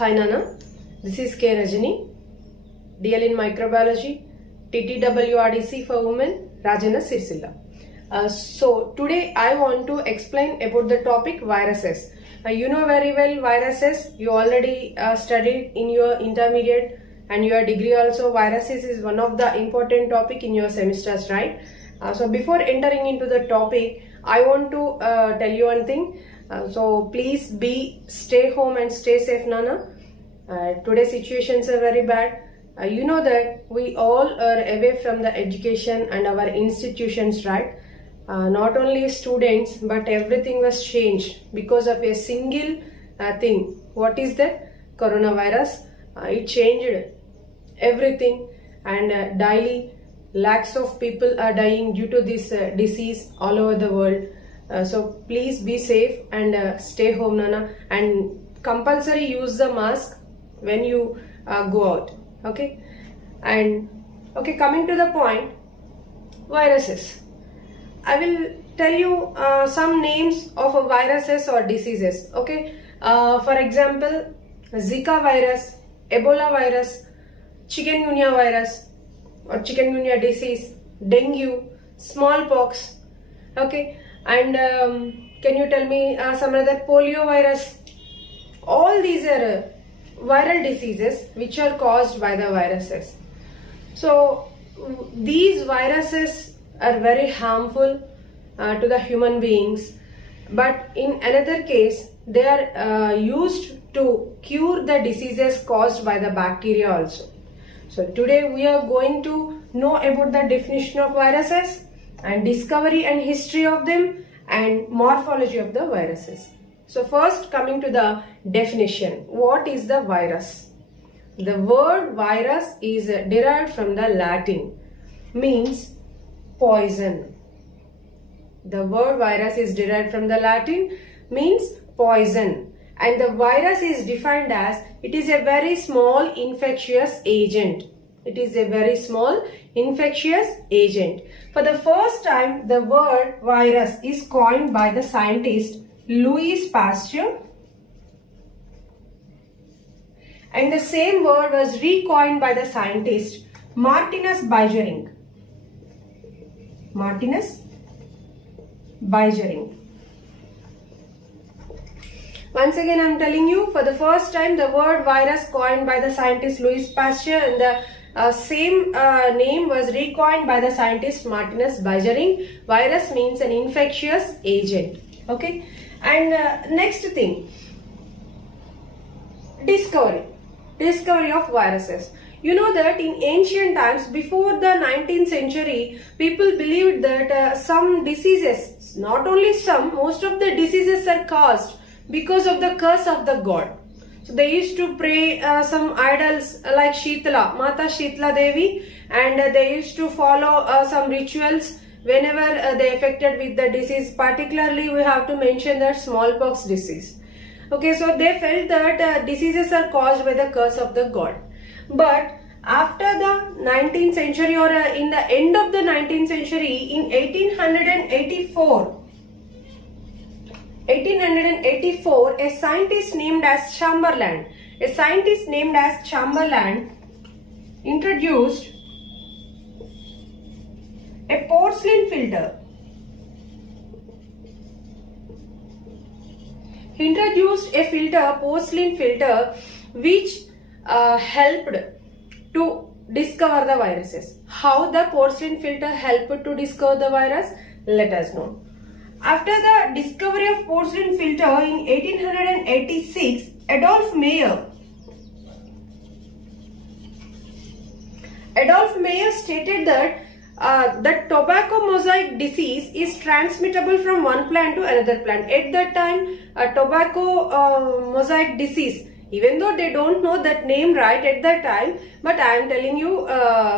Hi Nana, this is K.Rajani D.L in microbiology, TTWRDC for women, Rajana Sirsilla. So today I want to explain about the topic viruses. You know very well viruses, you already studied in your intermediate and your degree also. Viruses is one of the important topic in your semesters, right? So before entering into the topic, I want to tell you one thing. So please stay home and stay safe, Nana. Today's situations are very bad. You know that we all are away from the education and our institutions, right? Not only students, but everything was changed because of a single thing. What is that? Coronavirus. It changed everything, and daily lakhs of people are dying due to this disease all over the world. So please be safe and stay home, Nana, and compulsory use the mask when you go out. Okay, and okay, coming to the point, viruses. I will tell you some names of viruses or diseases. Okay, for example, Zika virus, Ebola virus, chikungunya virus or chikungunya disease, dengue, smallpox. Okay, and can you tell me some other polio virus? All these are viral diseases which are caused by the viruses. So these viruses are very harmful to the human beings, but in another case they are used to cure the diseases caused by the bacteria also. So today we are going to know about the definition of viruses and discovery and history of them and morphology of the viruses. So first, coming to the definition, what is the virus? The word virus is derived from the Latin, means poison. The word virus is derived from the Latin, means poison, and the virus is defined as it is a very small infectious agent. It is a very small infectious agent. For the first time, the word virus is coined by the scientist Louis Pasteur, and the same word was recoined by the scientist Martinus Beijering. Martinus Beijering. Once again, I am telling you, for the first time, the word virus coined by the scientist Louis Pasteur, and the same name was recoined by the scientist Martinus Beijering. Virus means an infectious agent. Okay, and next thing, discovery of viruses. You know that in ancient times, before the 19th century, people believed that some diseases, not only some, most of the diseases are caused because of the curse of the god. So they used to pray some idols like Shitala, Mata Shitala Devi, and they used to follow some rituals whenever they affected with the disease. Particularly, we have to mention that smallpox disease. Okay, so they felt that diseases are caused by the curse of the god. But after the 19th century, or in the end of the 19th century, in 1884, a scientist named as Chamberlain, introduced a porcelain filter. He introduced a porcelain filter, which helped to discover the viruses. How the porcelain filter helped to discover the virus? Let us know. After the discovery of porcelain filter in 1886, Adolf Meyer stated that the tobacco mosaic disease is transmittable from one plant to another plant. At that time, tobacco mosaic disease, even though they don't know that name right at that time, but I am telling you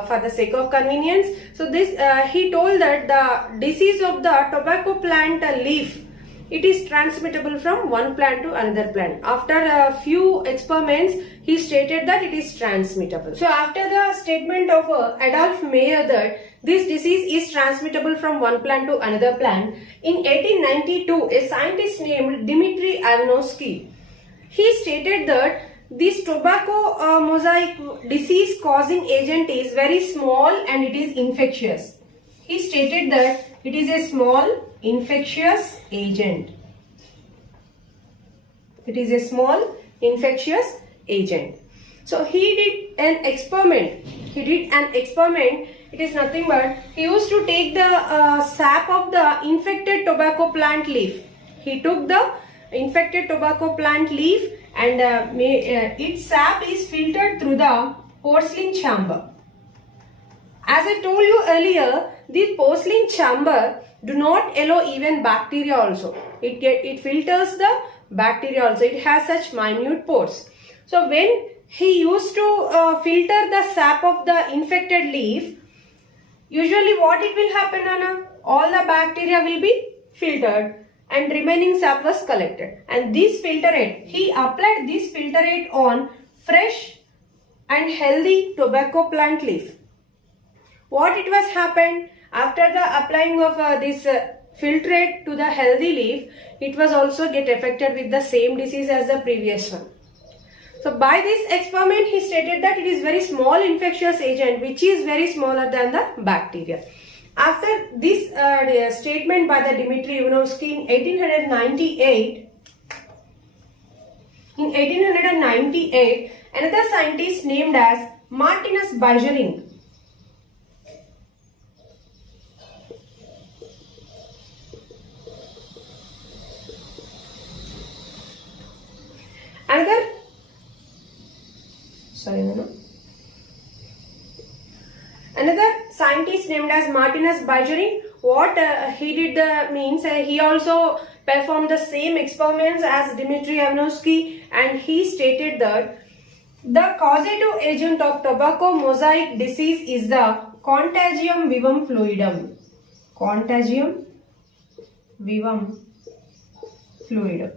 for the sake of convenience. So this he told that the disease of the tobacco plant leaf, it is transmittable from one plant to another plant. After a few experiments, he stated that it is transmittable. So after the statement of Adolf Meyer that this disease is transmittable from one plant to another plant, in 1892, a scientist named Dmitry Alvanovsky, he stated that this tobacco mosaic disease causing agent is very small and it is infectious. He stated that it is a small infectious agent. It is a small infectious agent. So he did an experiment. It is nothing but he used to take the sap of the infected tobacco plant leaf. He took the infected tobacco plant leaf and its sap is filtered through the porcelain chamber. As I told you earlier, the porcelain chamber do not allow even bacteria also. It filters the bacteria also. It has such minute pores. So when he used to filter the sap of the infected leaf, usually what it will happen, Anna? All the bacteria will be filtered and remaining sap was collected. And this filtrate, he applied this filtrate on fresh and healthy tobacco plant leaf. What it was happened after the applying of this filtrate to the healthy leaf, it was also get affected with the same disease as the previous one. So by this experiment, he stated that it is very small infectious agent which is very smaller than the bacteria. After this statement by the Dmitry Ivanovsky in 1898, another scientist named as Martinus Bergering Another scientist named as Martinus Bergering, what he did means he also performed the same experiments as Dmitry Ivanovsky, and he stated that the causative agent of tobacco mosaic disease is the contagium vivum fluidum. Contagium vivum fluidum.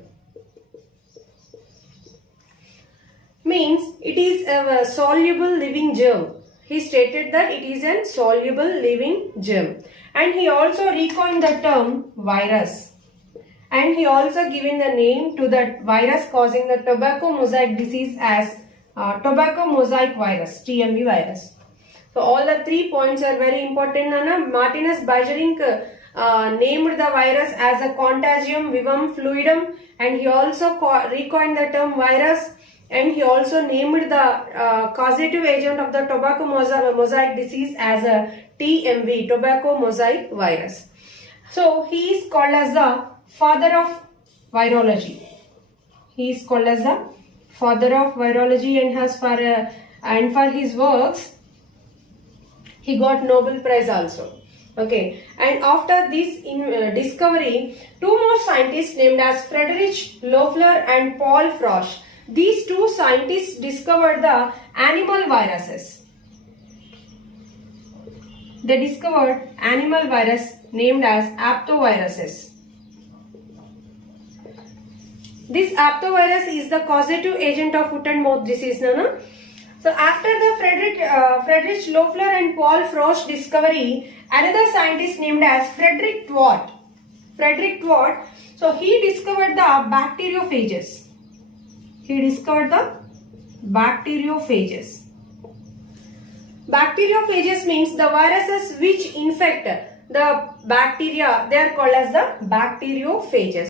Means it is a soluble living germ. He stated that it is a soluble living germ. And he also recoined the term virus. And he also given the name to the virus causing the tobacco mosaic disease as tobacco mosaic virus, TMV virus. So all the 3 points are very important, Nana. Martinus Bergering named the virus as a contagium vivum fluidum, and he also recoined the term virus. And he also named the causative agent of the tobacco mosaic disease as a TMV, tobacco mosaic virus. So he is called as the father of virology. He is called as the father of virology, and for his works he got Nobel Prize also. Okay, and after this discovery, 2 more scientists named as Friedrich Loeffler and Paul Frosch. These 2 scientists discovered the animal viruses. They discovered animal virus named as aptoviruses. This aptovirus is the causative agent of foot and mouth disease. No? So after the Friedrich Loeffler and Paul Frosch discovery, another scientist named as Frederick Twart. So he discovered the bacteriophages. Bacteriophages means the viruses which infect the bacteria, they are called as the bacteriophages.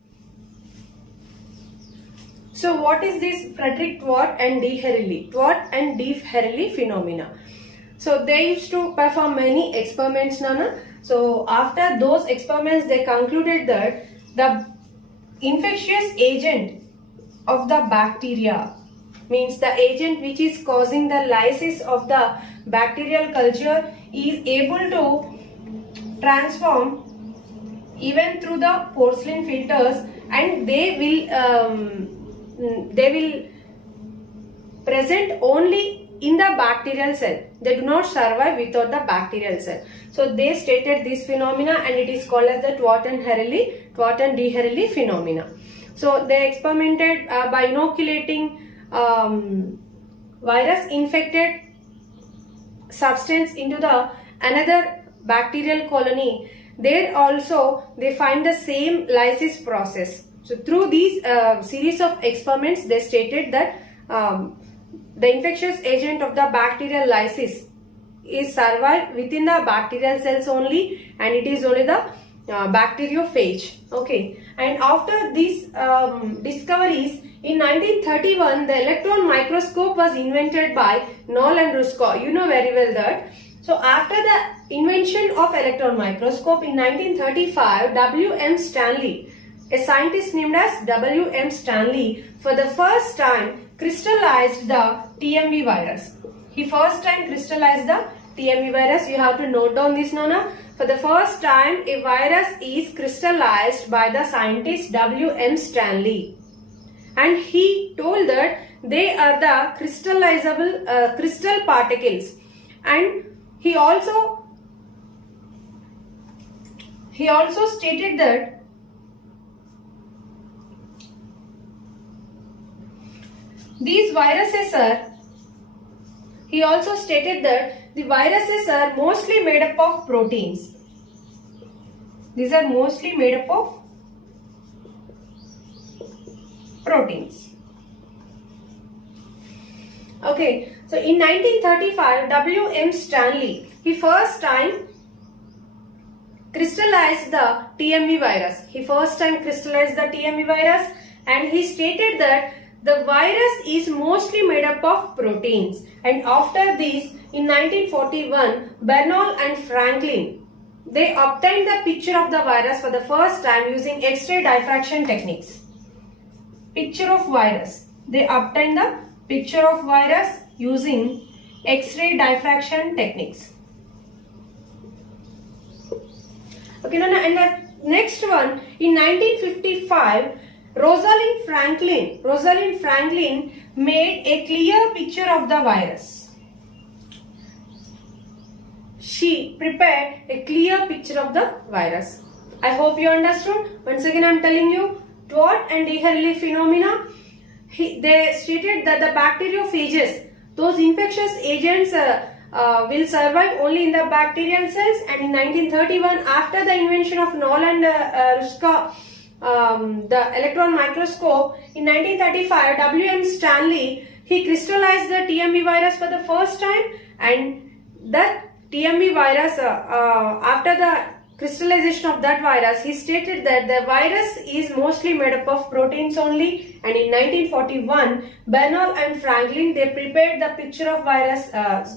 So what is this Frederick Twart and D. Herrli phenomena? So they used to perform many experiments, Nana. So after those experiments, they concluded that the infectious agent of the bacteria, means the agent which is causing the lysis of the bacterial culture, is able to transform even through the porcelain filters, and they will present only in the bacterial cell. They do not survive without the bacterial cell. So they stated this phenomena, and it is called as the Twart and D. Herrli phenomena. So they experimented by inoculating virus infected substance into the another bacterial colony. There also they find the same lysis process. So through these series of experiments, they stated that the infectious agent of the bacterial lysis is survived within the bacterial cells only, and it is only the bacteriophage. Okay, and after these discoveries, in 1931 the electron microscope was invented by Knoll and Rusko. You know very well that. So after the invention of electron microscope in 1935, W.M. Stanley, a scientist named as W.M. Stanley, for the first time crystallized the TMV virus. He first time crystallized the TMV virus. You have to note down this, Nona. For the first time, a virus is crystallized by the scientist W.M. Stanley, and he told that they are the crystallizable crystal particles, and he also stated that these viruses are. He also stated that the viruses are mostly made up of proteins. These are mostly made up of proteins. Okay, so in 1935, W.M. Stanley, he first time crystallized the TMV virus. And he stated that the virus is mostly made up of proteins. And after this, in 1941, Bernal and Franklin, they obtained the picture of the virus for the first time using X-ray diffraction techniques. Picture of virus. They obtained the picture of virus using X-ray diffraction techniques. Okay, now, and the next one, in 1955, Rosalind Franklin made a clear picture of the virus. She prepared a clear picture of the virus. I hope you understood. Once again, I am telling you, Todd and D.L phenomena. They stated that the bacteriophages, those infectious agents, will survive only in the bacterial cells. And in 1931, after the invention of Knoll and Rusko, the electron microscope, in 1935, W.M. Stanley, he crystallized the TMV virus for the first time, and that TMV virus, after the crystallization of that virus, he stated that the virus is mostly made up of proteins only. And in 1941, Bernal and Franklin, they prepared the picture of virus,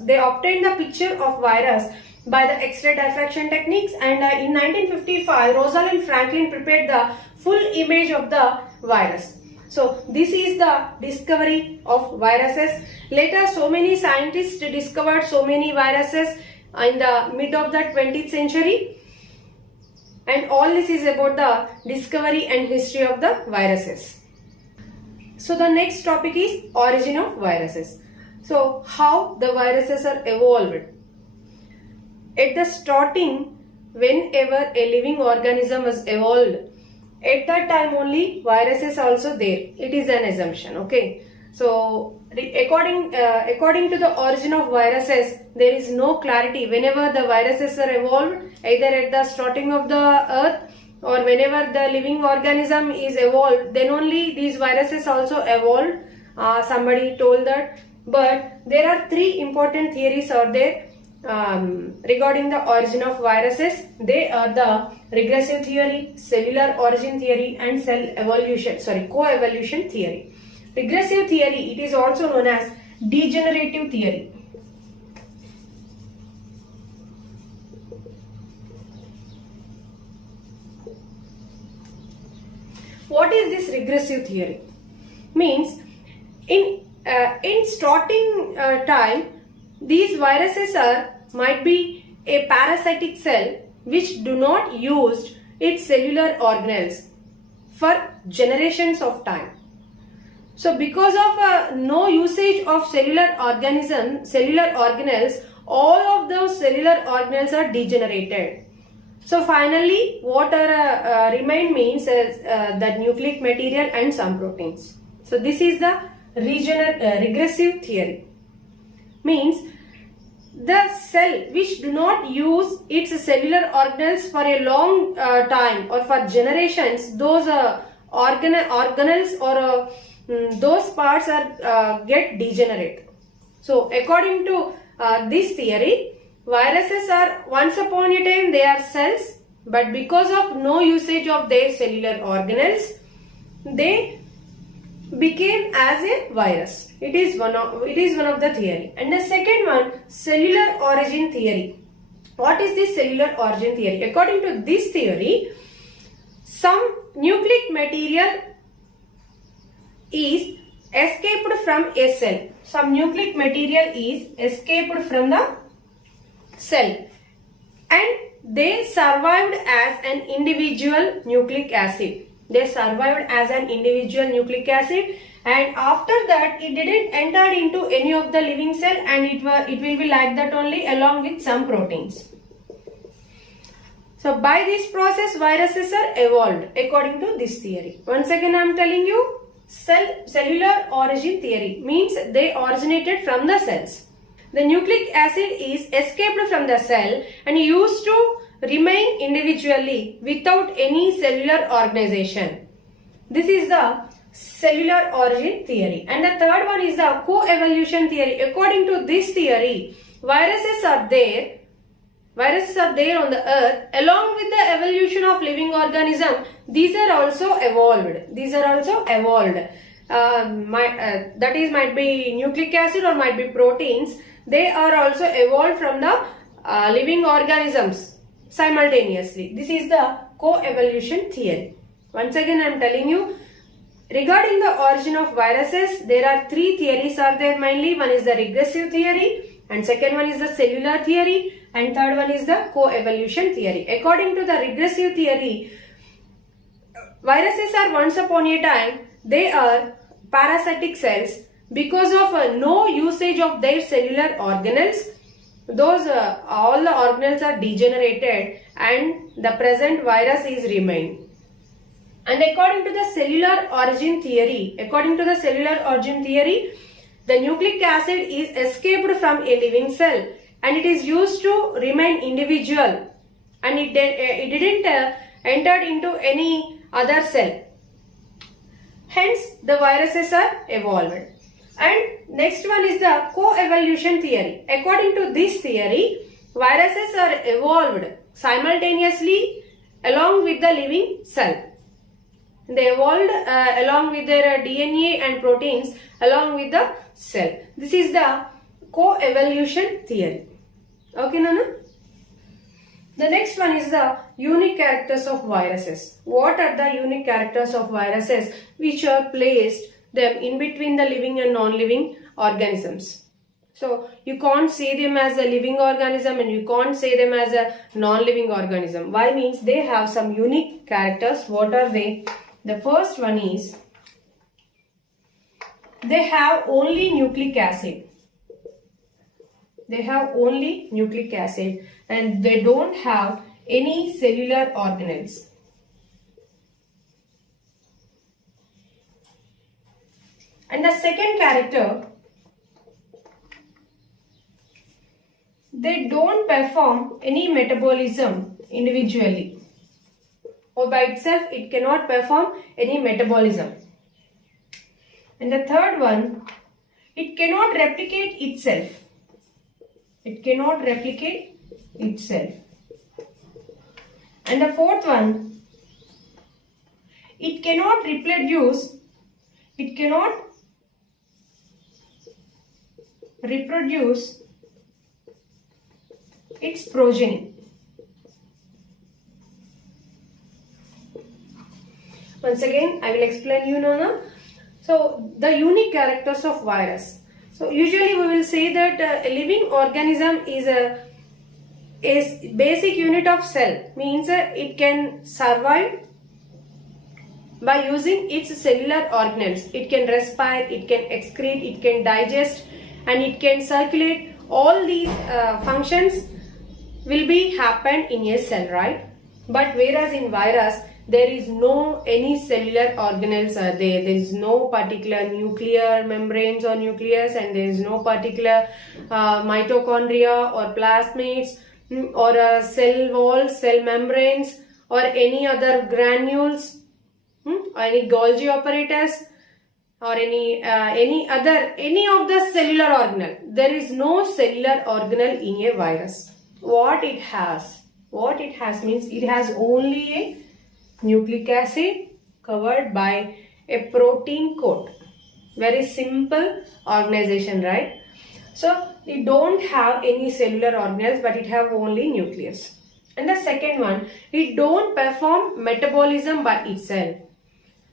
they obtained the picture of virus by the X-ray diffraction techniques. And in 1955, Rosalind Franklin prepared the full image of the virus. So this is the discovery of viruses. Later, so many scientists discovered so many viruses in the mid of the 20th century. And all this is about the discovery and history of the viruses. So the next topic is origin of viruses. So how the viruses are evolved. At the starting, whenever a living organism was evolved, at that time only viruses also there. It is an assumption. Okay. So according to the origin of viruses, there is no clarity. Whenever the viruses are evolved, either at the starting of the earth or whenever the living organism is evolved, then only these viruses also evolved. Somebody told that. But there are three important theories are there regarding the origin of viruses. They are the regressive theory, cellular origin theory, and co-evolution theory. Regressive theory, it is also known as degenerative theory. What is this regressive theory? Means in starting time, these viruses might be a parasitic cell which do not use its cellular organelles for generations of time. So because of no usage of cellular organelles, all of those cellular organelles are degenerated. So finally, what remain means the nucleic material and some proteins. So this is the regressive theory. Means the cell which do not use its cellular organelles for a long time or for generations, those organelles or those parts are get degenerate. So according to this theory, viruses are once upon a time they are cells, but because of no usage of their cellular organelles, they became as a virus. It is one of the theory. And the second one, cellular origin theory. What is this cellular origin theory? According to this theory, some nucleic material is escaped from a cell. Some nucleic material is escaped from the cell and they survived as an individual nucleic acid. They survived as an individual nucleic acid, and after that it didn't enter into any of the living cell, and it will be like that only along with some proteins. So by this process viruses are evolved according to this theory. Once again I am telling you, cellular origin theory means they originated from the cells. The nucleic acid is escaped from the cell and used to remain individually without any cellular organization. This is the cellular origin theory. And the third one is the co-evolution theory. According to this theory, viruses are there on the earth along with the evolution of living organism. These are also evolved. That is might be nucleic acid or might be proteins. They are also evolved from the living organisms simultaneously. This is the co-evolution theory. Once again I am telling you, regarding the origin of viruses, there are three theories are there mainly. One is the regressive theory, and second one is the cellular theory, and third one is the co-evolution theory. According to the regressive theory, viruses are once upon a time, they are parasitic cells. Because of no usage of their cellular organelles, all the organelles are degenerated and the present virus is remained. And according to the cellular origin theory, the nucleic acid is escaped from a living cell and it is used to remain individual, and it didn't enter into any other cell. Hence, the viruses are evolved. And next one is the co-evolution theory. According to this theory, viruses are evolved simultaneously along with the living cell. They evolved along with their DNA and proteins along with the cell. This is the co-evolution theory. Okay, Nana? The next one is the unique characters of viruses. What are the unique characters of viruses which are placed them in between the living and non-living organisms? So you can't say them as a living organism and you can't say them as a non-living organism. Why? Means they have some unique characters. What are they? The first one is they have only nucleic acid. They have only nucleic acid and they don't have any cellular organelles. And the second character, they don't perform any metabolism individually, or by itself it cannot perform any metabolism. And the third one, it cannot replicate itself. It cannot replicate itself. And the fourth one, it cannot reproduce. It cannot reproduce its progeny. Once again, I will explain you, Nana. So, the unique characters of virus. So, usually we will say that a living organism is a basic unit of cell. Means it can survive by using its cellular organelles. It can respire, it can excrete, it can digest, and it can circulate. All these functions will be happen in a cell, right? But whereas in virus, there is no any cellular organelles are there. There is no particular nuclear membranes or nucleus, and there is no particular mitochondria or plasmids or cell walls, cell membranes, or any other granules or any Golgi apparatus. or any of the cellular organelle. There is no cellular organelle in a virus. What it has means it has only a nucleic acid covered by a protein coat. Very simple organization, right? So it don't have any cellular organelles, but it have only nucleus. And the second one, it don't perform metabolism by itself.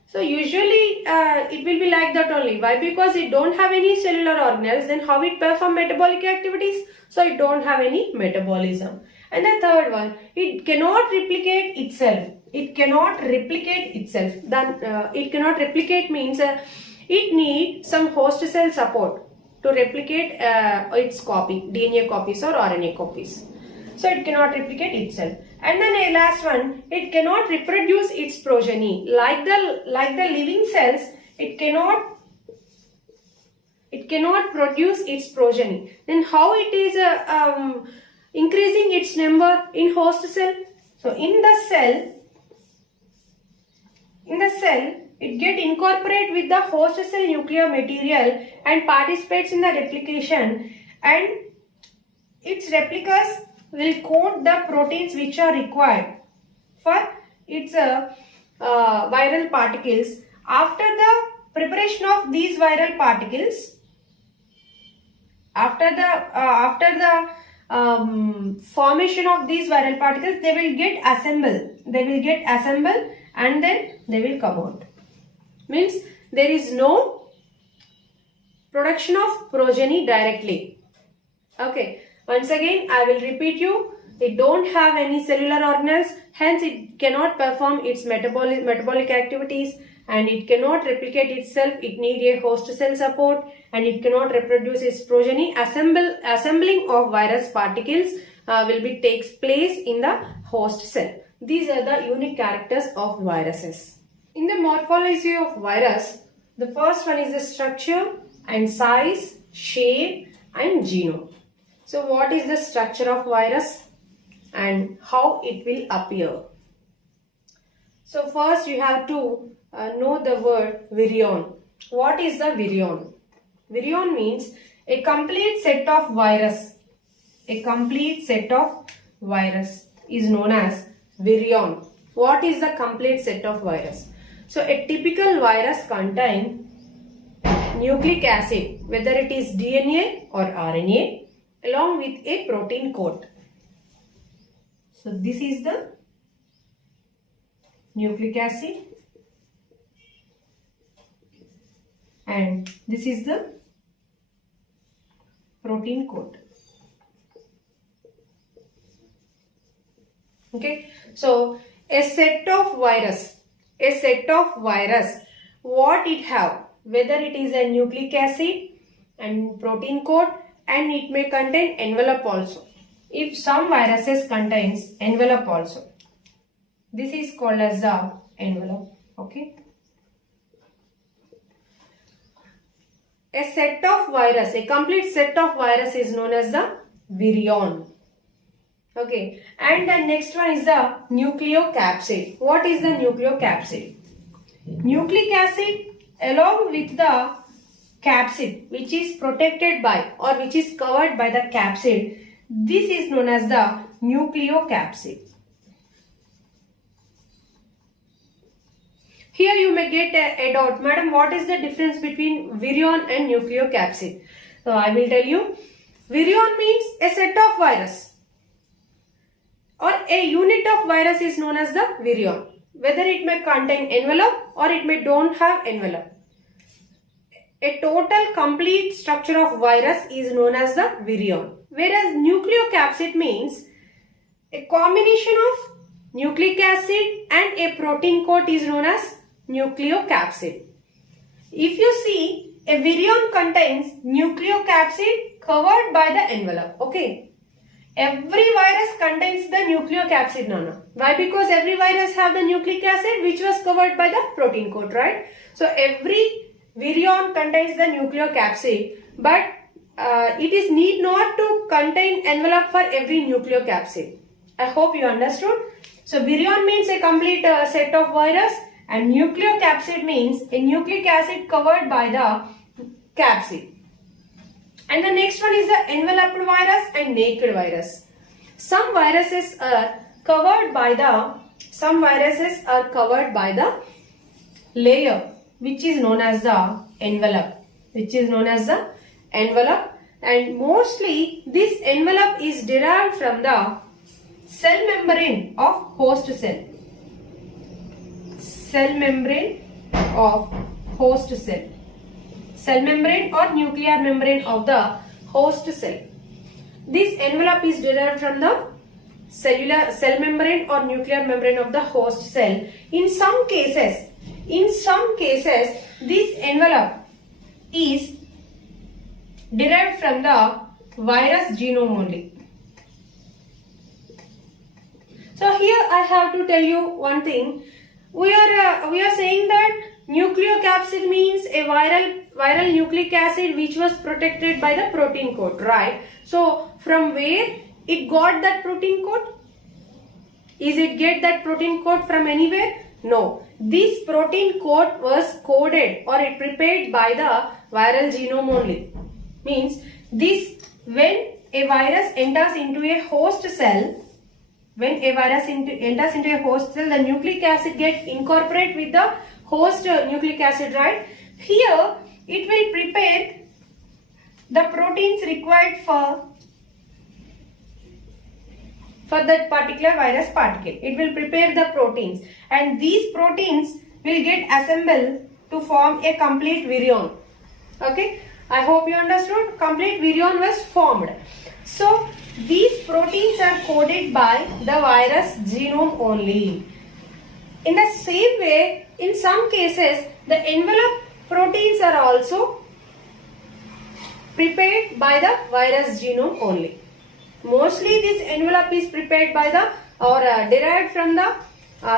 So usually it will be like that only. Why? Because it don't have any cellular organelles. Then how it perform metabolic activities? So it don't have any metabolism. And the third one, it cannot replicate itself. It cannot replicate itself. Then it cannot replicate means it needs some host cell support to replicate its copy, DNA copies or RNA copies. So it cannot replicate itself. And then a last one, it cannot reproduce its progeny. Like the living cells, it cannot produce its progeny. Then how it is increasing its number in host cell? So in the cell, it get incorporate with the host cell nuclear material and participates in the replication, and its replicas will coat the proteins which are required for its viral particles. After the preparation of these viral particles, after the formation of these viral particles, they will get assembled and then they will come out. Means there is no production of progeny directly. Okay, once again I will repeat you. It don't have any cellular organelles, hence it cannot perform its metabolic activities, and it cannot replicate itself. It needs a host cell support, and it cannot reproduce its progeny. Assembling of virus particles takes place in the host cell. These are the unique characters of viruses. In the morphology of virus, the first one is the structure and size, shape and genome. So what is the structure of virus and how it will appear? So first you have to know the word virion. What is the virion? Virion means a complete set of virus. A complete set of virus is known as virion. What is the complete set of virus? So a typical virus contains nucleic acid, whether it is DNA or RNA, along with a protein coat. So this is the nucleic acid and this is the protein coat. Okay, so a set of virus, what it have, whether it is a nucleic acid and protein coat, and it may contain envelope also. If some viruses contains envelope also, this is called as the envelope. Okay, a set of virus, a complete set of virus is known as the virion. Okay, and the next one is the nucleocapsid. What is the nucleocapsid? Nucleic acid along with the capsid, which is protected by or which is covered by the capsid, this is known as the nucleocapsid. Here you may get a doubt, madam, what is the difference between virion and nucleocapsid? So I will tell you. Virion means a set of virus, or a unit of virus is known as the virion, whether it may contain envelope or it may don't have envelope. A total complete structure of virus is known as the virion, whereas nucleocapsid means a combination of nucleic acid and a protein coat is known as nucleocapsid. If you see, a virion contains nucleocapsid covered by the envelope. Okay, every virus contains the nucleocapsid, Nana. Why? Because every virus have the nucleic acid which was covered by the protein coat, right? So every virion contains the nucleocapsid, but it is need not to contain envelope for every nucleocapsid. I hope you understood. So virion means a complete set of virus, And nucleocapsid means a nucleic acid covered by the capsid. And the next one is the enveloped virus and naked virus. Some viruses are covered by the layer which is known as the envelope. And mostly this envelope is derived from the cell membrane of host cell. Cell membrane or nuclear membrane of the host cell. This envelope is derived from the cell membrane or nuclear membrane of the host cell. In some cases, this envelope is derived from the virus genome only. So here I have to tell you one thing. We are saying that nucleocapsid means a viral nucleic acid which was protected by the protein coat, right? So from where it got that protein coat? Is it get that protein coat from anywhere? No. This protein coat was coded or it prepared by the viral genome only. Means this, when a virus enters into a host cell, enters into a host cell, the nucleic acid gets incorporated with the host nucleic acid, right? Here it will prepare the proteins required for that particular virus particle. It will prepare the proteins, and these proteins will get assembled to form a complete virion. Okay, I hope you understood. Complete virion was formed. So these proteins are coded by the virus genome only. In the same way, in some cases, the envelope proteins are also prepared by the virus genome only. Mostly this envelope is prepared by the derived from the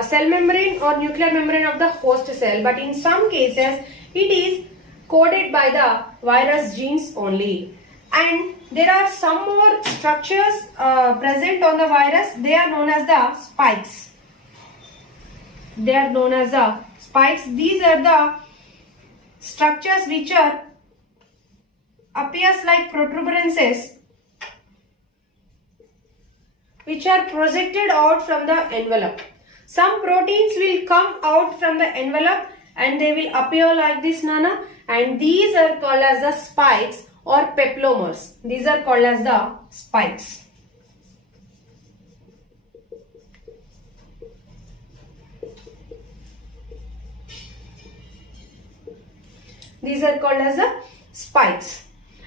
cell membrane or nuclear membrane of the host cell, but in some cases it is coded by the virus genes only. And there are some more structures present on the virus. They are known as the spikes. These are the structures which appears like protuberances, which are projected out from the envelope. Some proteins will come out from the envelope and they will appear like this, Nana, and these are called as the spikes or peplomers. These are called as the spikes. These are called as the spikes.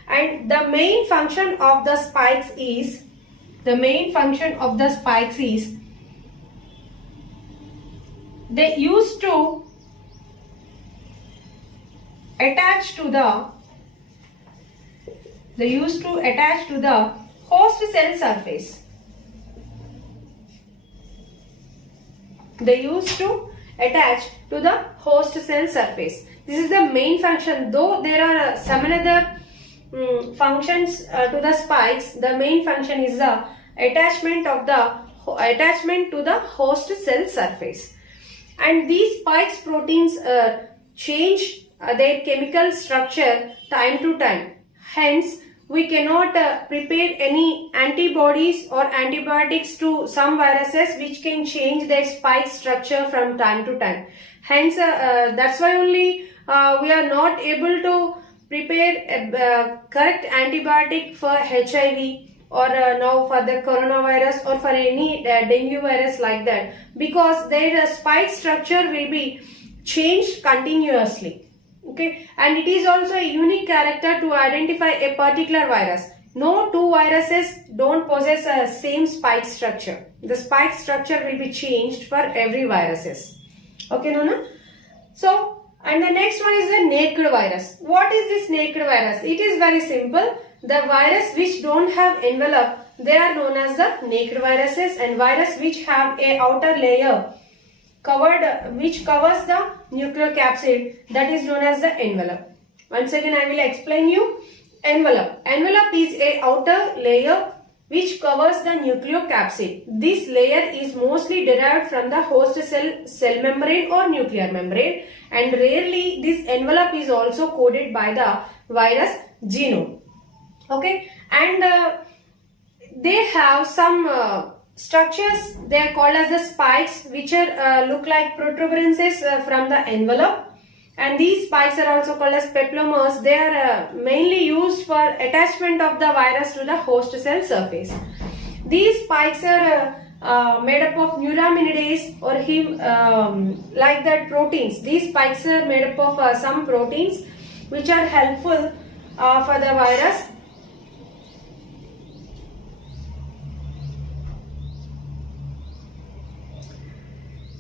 And the main function of the spikes is they used to attach to the host cell surface. This is the main function. Though there are some other functions to the spikes, the main function is the attachment to the host cell surface. And these spikes proteins change their chemical structure time to time. Hence, we cannot prepare any antibodies or antibiotics to some viruses which can change their spike structure from time to time. Hence, that's why only we are not able to prepare a correct antibiotic for HIV or now for the coronavirus or for any dengue virus like that, because their spike structure will be changed continuously. Okay, and it is also a unique character to identify a particular virus. No two viruses don't possess a same spike structure. The spike structure will be changed for every viruses. Okay, Nona? So, and the next one is the naked virus. What is this naked virus? It is very simple. The virus which don't have envelope, they are known as the naked viruses, and virus which have a outer layer which covers the nucleocapsid, that is known as the envelope. Once again I will explain you. Envelope is a outer layer which covers the nucleocapsid. This layer is mostly derived from the host cell membrane or nuclear membrane, and rarely this envelope is also coated by the virus genome. Okay, and they have some structures. They are called as the spikes, which are look like protuberances from the envelope, and these spikes are also called as peplomers. They are mainly used for attachment of the virus to the host cell surface. These spikes are made up of neuraminidase or like that proteins. These spikes are made up of some proteins which are helpful for the virus.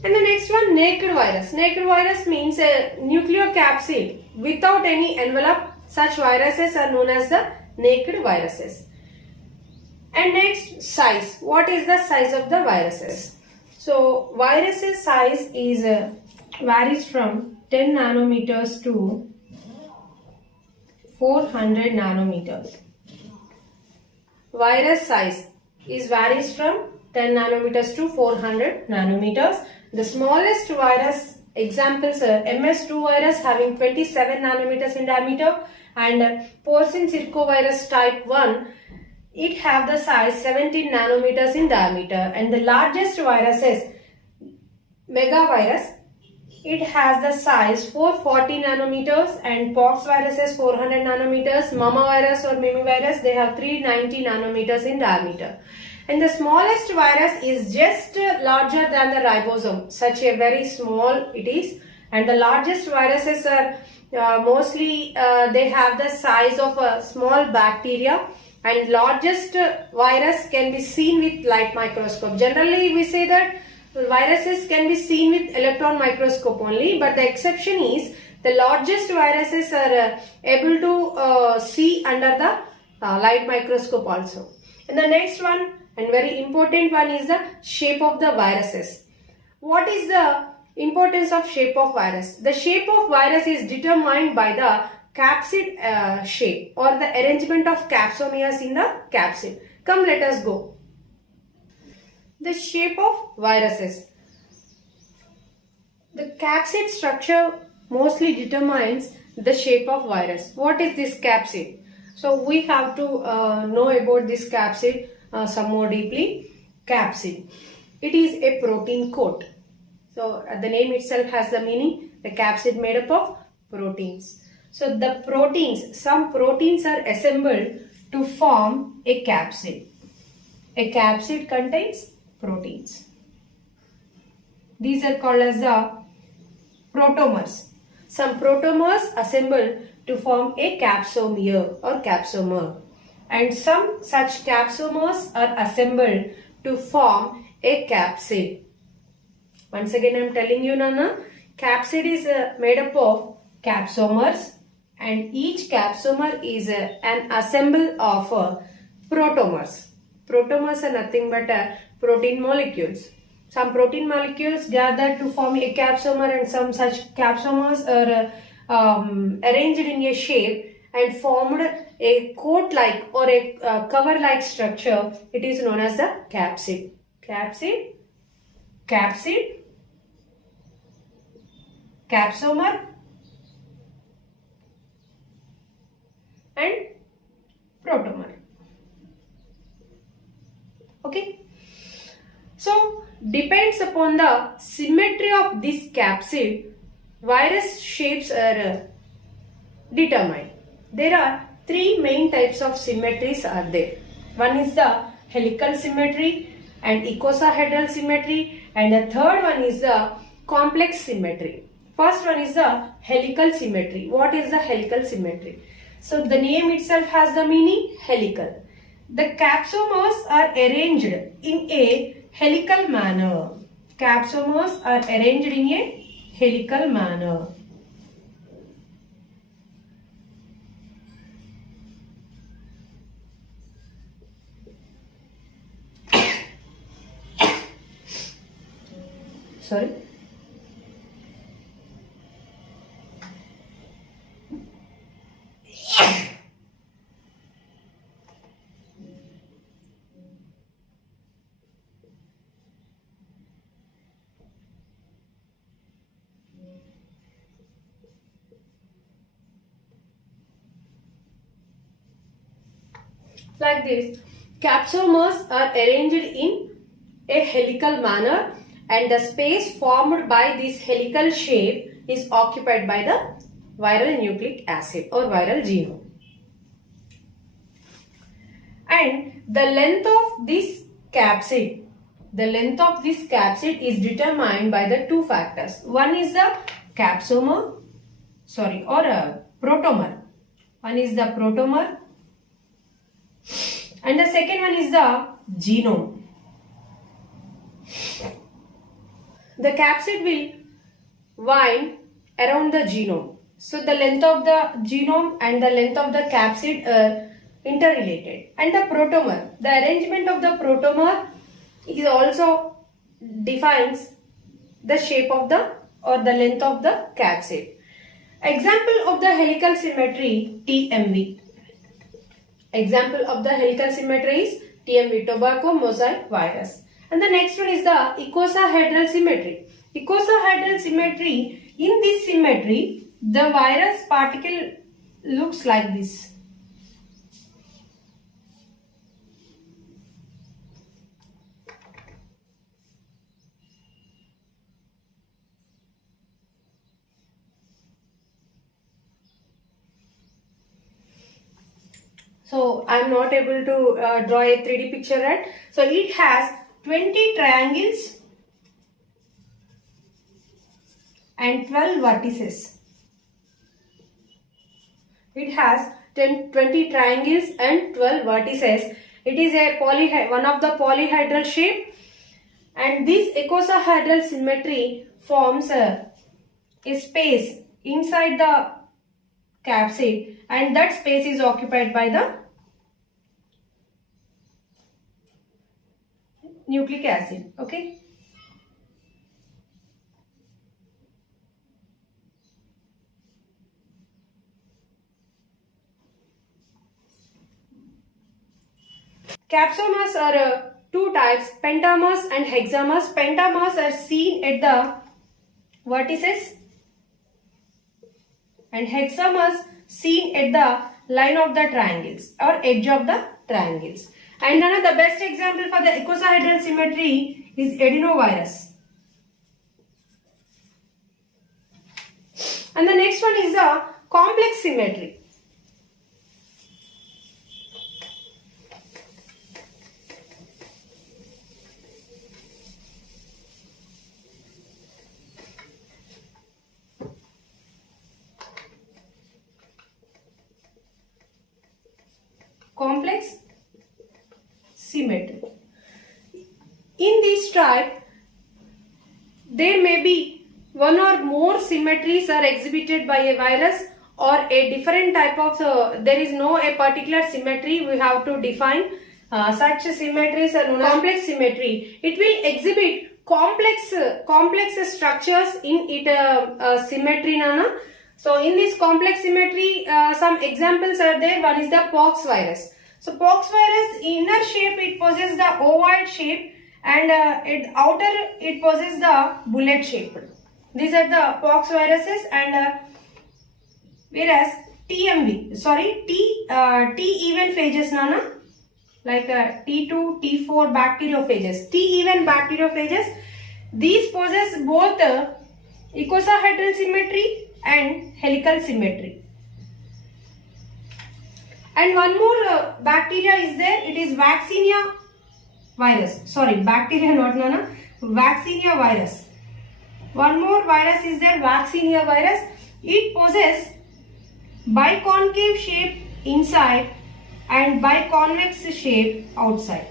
And the next one, naked virus. Naked virus means a nucleocapsid without any envelope. Such viruses are known as the naked viruses. And next, size. What is the size of the viruses? So, viruses size is varies from 10 nanometers to 400 nanometers. Virus size is varies from 10 nanometers to 400 nanometers. The smallest virus examples are MS2 virus having 27 nanometers in diameter, and porcine circovirus type 1, it have the size 17 nanometers in diameter, and the largest virus is megavirus. It has the size 440 nanometers, and pox virus is 400 nanometers. Mama virus or Mimi virus, they have 390 nanometers in diameter. And the smallest virus is just larger than the ribosome. Such a very small it is. And the largest viruses are mostly they have the size of a small bacteria. And largest virus can be seen with light microscope. Generally, we say that viruses can be seen with electron microscope only. But the exception is the largest viruses are able to see under the light microscope also. And the next one, and very important one, is the shape of the viruses. What is the importance of shape of virus? The shape of virus is determined by the capsid shape or the arrangement of capsomeres in the capsid. Come, let us go. The shape of viruses. The capsid structure mostly determines the shape of virus. What is this capsid? So we have to know about this capsid some more deeply. Capsid. It is a protein coat. So the name itself has the meaning. The capsid made up of proteins. So the proteins, some proteins are assembled to form a capsid. A capsid contains proteins. These are called as the protomers. Some protomers assemble to form a capsomere or capsomer. And some such capsomers are assembled to form a capsid. Once again, I am telling you, Nana, capsid is made up of capsomers, and each capsomer is an assemble of protomers. Protomers are nothing but protein molecules. Some protein molecules gather to form a capsomer, and some such capsomers are arranged in a shape and formed a coat-like or a cover-like structure. It is known as the capsid. Capsid, capsid, capsomer, and protomer. Okay. So, depends upon the symmetry of this capsid, virus shapes are determined. There are three main types of symmetries are there. One is the helical symmetry and icosahedral symmetry, and the third one is the complex symmetry. First one is the helical symmetry. What is the helical symmetry? So the name itself has the meaning helical. The capsomers are arranged in a helical manner. Capsomers are arranged in a helical manner. Sorry. like this. Capsomers are arranged in a helical manner, and the space formed by this helical shape is occupied by the viral nucleic acid or viral genome. And the length of this capsid is determined by the two factors. One is the capsomer, or a protomer. One is the protomer, and the second one is the genome. The capsid will wind around the genome. So the length of the genome and the length of the capsid are interrelated. And the protomer, the arrangement of the protomer is also defines the shape of the or the length of the capsid. Example of the helical symmetry, TMV. Example of the helical symmetry is TMV, tobacco mosaic virus. And the next one is the icosahedral symmetry. Icosahedral symmetry, in this symmetry, the virus particle looks like this. So I am not able to draw a 3D picture, right? So it has 20 triangles and 12 vertices. It has 20 triangles and 12 vertices. It is a one of the polyhedral shape, and this icosahedral symmetry forms a space inside the capsid, and that space is occupied by the nucleic acid. Okay. Capsomers are two types, pentamers and hexamers. Pentamers are seen at the vertices and hexamers seen at the line of the triangles or edge of the triangles. And the best example for the icosahedral symmetry is adenovirus. And the next one is the complex symmetry. Complex symmetry. In this type, there may be one or more symmetries are exhibited by a virus or a different type of, there is no a particular symmetry we have to define. Such symmetries are known as complex symmetry. It will exhibit complex structures in it symmetry, Nana. So in this complex symmetry, some examples are there. One is the pox virus. So pox virus, inner shape it possesses the ovoid shape, and outer it possesses the bullet shape. These are the pox viruses. And whereas T even phages, Nana, like T2, T4 bacteriophages, T even bacteriophages, these possess both icosahedral symmetry and helical symmetry. And one more bacteria is there. It is vaccinia virus. Sorry, bacteria not Nana. Vaccinia virus. One more virus is there, vaccinia virus. It possesses biconcave shape inside and biconvex shape outside.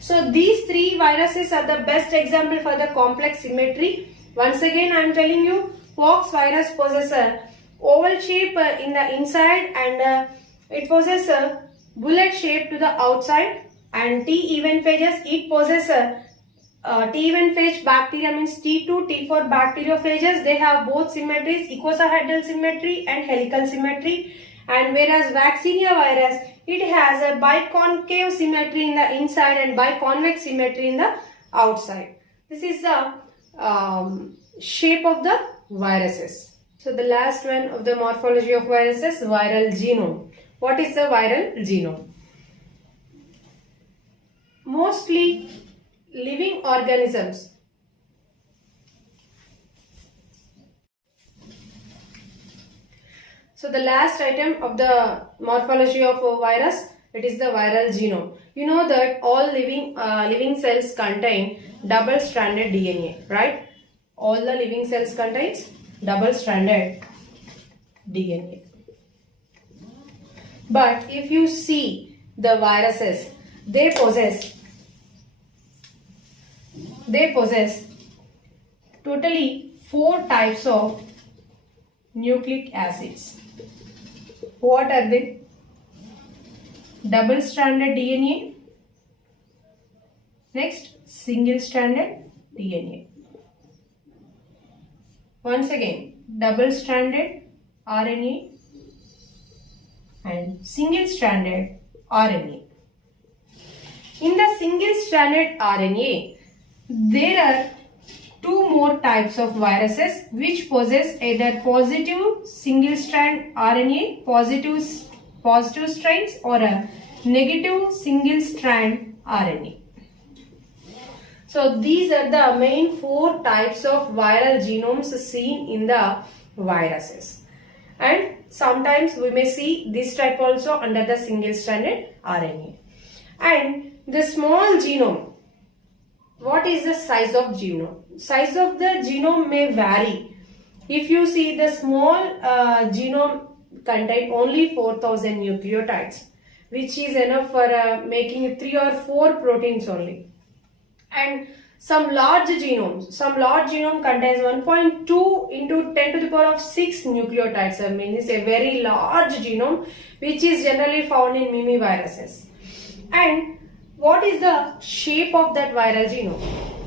So these three viruses are the best example for the complex symmetry. Once again I am telling you, pox virus possesses a oval shape in the inside, and it possesses a bullet shape to the outside. And T even phages, it possesses a T even phage bacteria, means T2, T4 bacteriophages. They have both symmetries, icosahedral symmetry and helical symmetry. And whereas vaccinia virus, it has a biconcave symmetry in the inside and biconvex symmetry in the outside. This is the shape of the viruses. So the last one of the morphology of viruses, viral genome. What is the viral genome? mostly living organisms. So the last item of the morphology of a virus, it is the viral genome. You know that all living cells contain double-stranded DNA, right? All the living cells contains double-stranded DNA. But if you see the viruses, they possess totally 4 types of nucleic acids. What are they? Double-stranded DNA. Next, single-stranded DNA. Once again, double-stranded RNA and single-stranded RNA. In the single-stranded RNA, there are 2 more types of viruses which possess either positive single-strand RNA, positive strands, or a negative single-strand RNA. So these are the main 4 types of viral genomes seen in the viruses. And sometimes we may see this type also under the single-stranded RNA. And the small genome, what is the size of genome? Size of the genome may vary. If you see the small genome contain only 4000 nucleotides, which is enough for making 3 or 4 proteins only. And some large genome contains 1.2 into 10 to the power of 6 nucleotides. I mean, it's a very large genome which is generally found in mimiviruses. And what is the shape of that viral genome?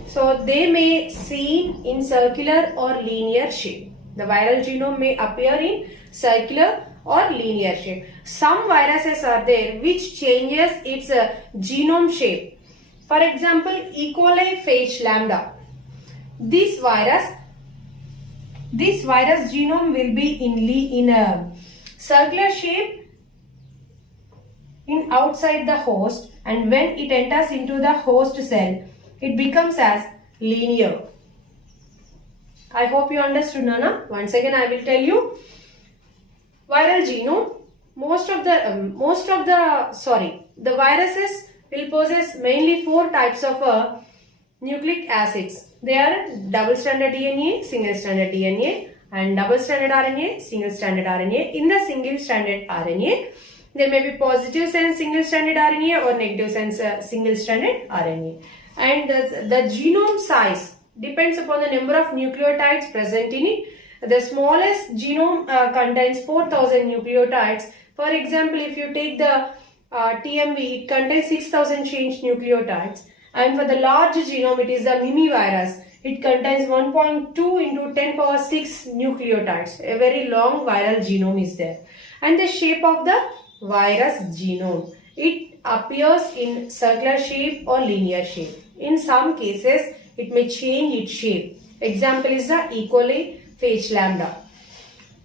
So they may seen in circular or linear shape. The viral genome may appear in circular or linear shape. Some viruses are there which changes its genome shape. For example, E. coli phage lambda. This virus genome will be in a circular shape in outside the host, and when it enters into the host cell, it becomes as linear. I hope you understood, Nana. Once again, I will tell you. Viral genome. The viruses will possess mainly 4 types of nucleic acids. They are double-stranded DNA, single-stranded DNA, and double-stranded RNA, single-stranded RNA. In the single-stranded RNA, there may be positive sense single-stranded RNA or negative sense single-stranded RNA. And the genome size depends upon the number of nucleotides present in it. The smallest genome contains 4000 nucleotides. For example, if you take the TMV, it contains 6000 changed nucleotides. And for the large genome, it is the mimivirus. It contains 1.2 into 10 power 6 nucleotides. A very long viral genome is there. And the shape of the virus genome, it appears in circular shape or linear shape. In some cases, it may change its shape. Example is the E. coli phage lambda.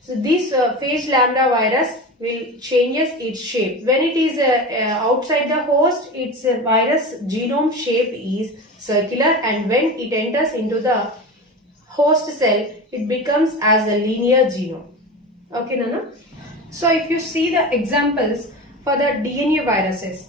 So this phage lambda virus will changes its shape. When it is outside the host, its virus genome shape is circular, and when it enters into the host cell, it becomes as a linear genome. Okay, Nana? So if you see the examples for the DNA viruses,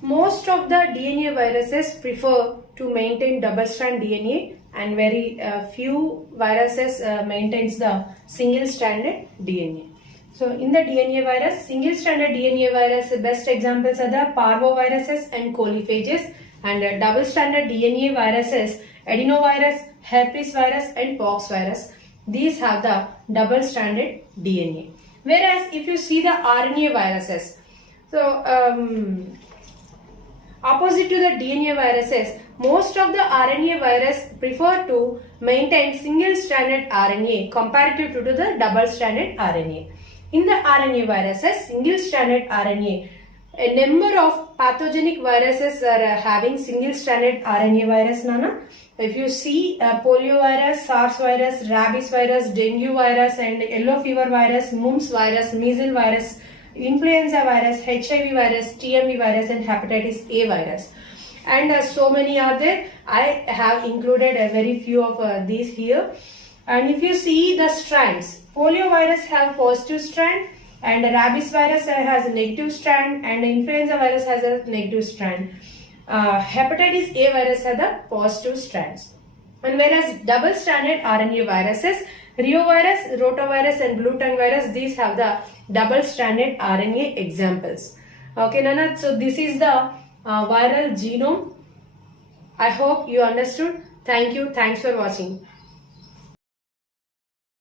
most of the DNA viruses prefer to maintain double-strand DNA, and very few viruses maintains the single-stranded DNA. So in the DNA virus, single-stranded DNA virus, the best examples are the parvoviruses and coliphages, and double-stranded DNA viruses, adenovirus, herpes virus and pox virus. These have the double-stranded DNA. Whereas if you see the RNA viruses, so opposite to the DNA viruses, most of the RNA virus prefer to maintain single-stranded RNA comparative to the double-stranded RNA. In the RNA viruses, single-stranded RNA, a number of pathogenic viruses are having single-stranded RNA virus, Nana. If you see poliovirus, SARS virus, rabies virus, dengue virus and yellow fever virus, mumps virus, measles virus, influenza virus, HIV virus, TMV virus and hepatitis A virus. and so many are there. I have included a very few of these here. And if you see the strands, polio virus have positive strand, and rabies virus has a negative strand, and influenza virus has a negative strand. Hepatitis A virus has the positive strands. And whereas double-stranded RNA viruses, reovirus, rotavirus and blue tongue virus, these have the double-stranded RNA examples. Okay, Nana, so this is the viral genome. I hope you understood. Thank you. Thanks for watching.